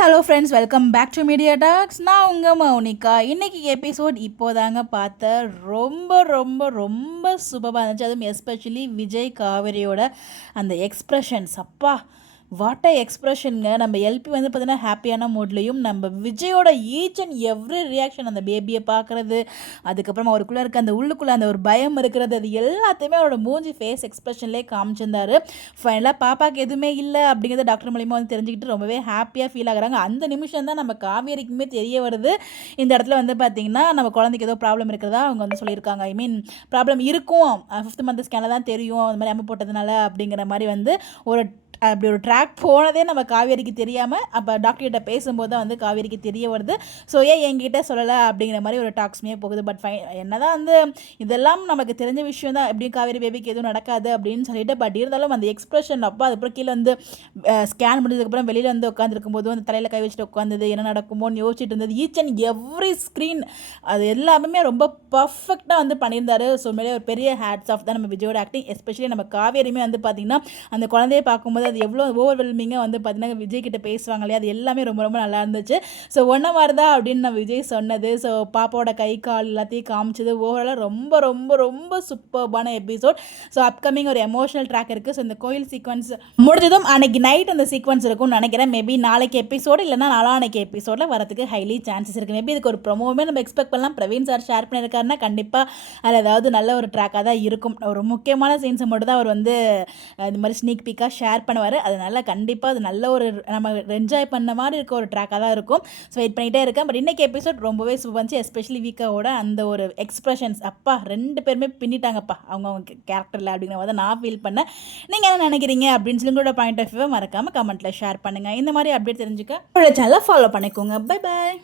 Hello friends, welcome back to Media Talks. நான் உங்கள் மௌனிகா. இன்றைக்கி எபிசோட் இப்போதாங்க பார்த்தேன். ரொம்ப ரொம்ப ரொம்ப சூப்பராக இருந்துச்சு. அதுவும் எஸ்பெஷலி விஜய் காவேரியோட அந்த எக்ஸ்ப்ரெஷன்ஸ், அப்பா வாட் அ எக்ஸ்ப்ரெஷனுங்க. நம்ம எல்பி வந்து பார்த்தீங்கன்னா ஹாப்பியான மூட்லேயும், நம்ம விஜயோட ஈச் அண்ட் எவ்ரி ரியாக்ஷன், அந்த பேபியை பார்க்குறது, அதுக்கப்புறம் அவருக்குள்ளே இருக்க அந்த உள்ளுக்குள்ளே அந்த ஒரு பயம் இருக்கிறது, அது எல்லாத்தையுமே அவரோட மூஞ்சி ஃபேஸ் எக்ஸ்ப்ரெஷன்லேயே காமிச்சிருந்தாரு. ஃபைனலாக பாப்பாவுக்கு எதுவுமே இல்லை அப்படிங்கிறத டாக்டர் மூலிமா வந்து தெரிஞ்சுக்கிட்டு ரொம்பவே ஹாப்பியாக ஃபீல் ஆகுறாங்க. அந்த நிமிஷம் தான் நம்ம காவேரிக்குமே தெரிய வருது, இந்த இடத்துல வந்து பார்த்திங்கன்னா நம்ம குழந்தைக்கு ஏதோ ப்ராப்ளம் இருக்கிறதா அவங்க வந்து சொல்லியிருக்காங்க. ஐ மீன் ப்ராப்ளம் இருக்கும், 5th மந்த் ஸ்கேனில் தான் தெரியும், அந்த மாதிரி அம்மை போட்டதுனால அப்படிங்கிற மாதிரி வந்து ஒரு அப்படி ஒரு ட்ராக் போனதே நம்ம காவேரிக்கு தெரியாமல் அப்போ டாக்டர்கிட்ட பேசும்போது தான் வந்து காவேரிக்கு தெரிய வருது. ஸோ ஏன் என்கிட்ட சொல்லலை அப்படிங்கிற மாதிரி ஒரு டாக்ஸ்மே போகுது. பட் என்னதான் வந்து இதெல்லாம் நமக்கு தெரிஞ்ச விஷயம் தான், எப்படியும் காவேரி பேபிக்கு எதுவும் நடக்காது அப்படின்னு சொல்லிட்டு, பட் இருந்தாலும் அந்த எக்ஸ்ப்ரெஷன் அப்போ அதுக்கப்புறம் கீழே வந்து ஸ்கேன் முடிஞ்சதுக்கப்புறம் வெளியில் வந்து உட்காந்துருக்கும் போது அந்த தலையில் கை வச்சுட்டு உட்காந்தது, என்ன நடக்குமோன்னு யோசிச்சுட்டு இருந்தது, ஈச் அண்ட் எவ்ரி ஸ்க்ரீன் அது எல்லாமே ரொம்ப பர்ஃபெக்டாக வந்து பண்ணியிருந்தாரு. ஸோ மேலே ஒரு பெரிய ஹேட்ஸ் ஆஃப் தான் நம்ம விஜயோட ஆக்டிங். எஸ்பெஷலி நம்ம காவேரியுமே வந்து பார்த்திங்கன்னா அந்த குழந்தைய பார்க்கும்போது அது எவ்வளோ ஓவர்வெல்மிங்காக வந்து பார்த்தீங்கன்னா விஜய் கிட்ட பேசுவாங்க இல்லையா, அது எல்லாமே ரொம்ப ரொம்ப நல்லா இருந்துச்சு. ஸோ ஒன்றை மாதிரி தான் அப்படின்னு நம்ம விஜய் சொன்னது. ஸோ பாப்பாவோட கை கால் எல்லாத்தையும் காமிச்சது, ஓவராலாக ரொம்ப ரொம்ப ரொம்ப சூப்பர்பான எபிசோட். ஸோ அப்கமிங் ஒரு எமோஷனல் ட்ராக் இருக்குது. ஸோ இந்த கோயில் சீக்வன்ஸ் முடிஞ்சதும் அன்னைக்கு நைட் அந்த சீக்வன்ஸ் இருக்கும்னு நினைக்கிறேன். மேபி நாளைக்கு எபிசோடு இல்லைனா நாளானைக்கு எபிசோடில் வரதுக்கு ஹைலி சான்சஸ் இருக்குது. மேபி இதுக்கு ஒரு ப்ரொமோவுமே நம்ம எக்ஸ்பெக்ட் பண்ணலாம். பிரவீன் சார் ஷேர் பண்ணியிருக்காருன்னா கண்டிப்பாக அதில் ஏதாவது நல்ல ஒரு ட்ராக்காக தான் இருக்கும். ஒரு முக்கியமான சீன்ஸை மட்டும் தான் அவர் வந்து இந்த மாதிரி ஸ்னீக் பீக்காக ஷேர் பண்ணுவார். அதனால் கண்டிப்பாக அது நல்ல ஒரு நம்ம என்ஜாய் பண்ண மாதிரி இருக்க ஒரு ட்ராக்காக தான் இருக்கும். ஸோ வெயிட் பண்ணிகிட்டே இருக்கேன். பட் இன்றைக்கி எபிசோட் ரொம்பவே சூப்பர் இருந்துச்சு. எஸ்பெஷலி வீக்காவோட அந்த ஒரு எக்ஸ்ப்ரெஷன்ஸ், அப்பா 2 பேருமே பின்னிட்டாங்கப்பா அவங்க கேரக்டரில் அப்படிங்கிற மாதிரி தான் நான் ஃபீல் பண்ணேன். நீங்கள் என்ன நினைக்கிறீங்க அப்படின்னு சொல்லி உங்களோட பாயிண்ட் ஆஃப் வியூவை மறக்காமல் கமெண்ட்டில் ஷேர் பண்ணுங்கள். இந்த மாதிரி அப்டேட் தெரிஞ்சுக்க உங்களோட சேனலை ஃபாலோ பண்ணிக்கோங்க. Bye bye.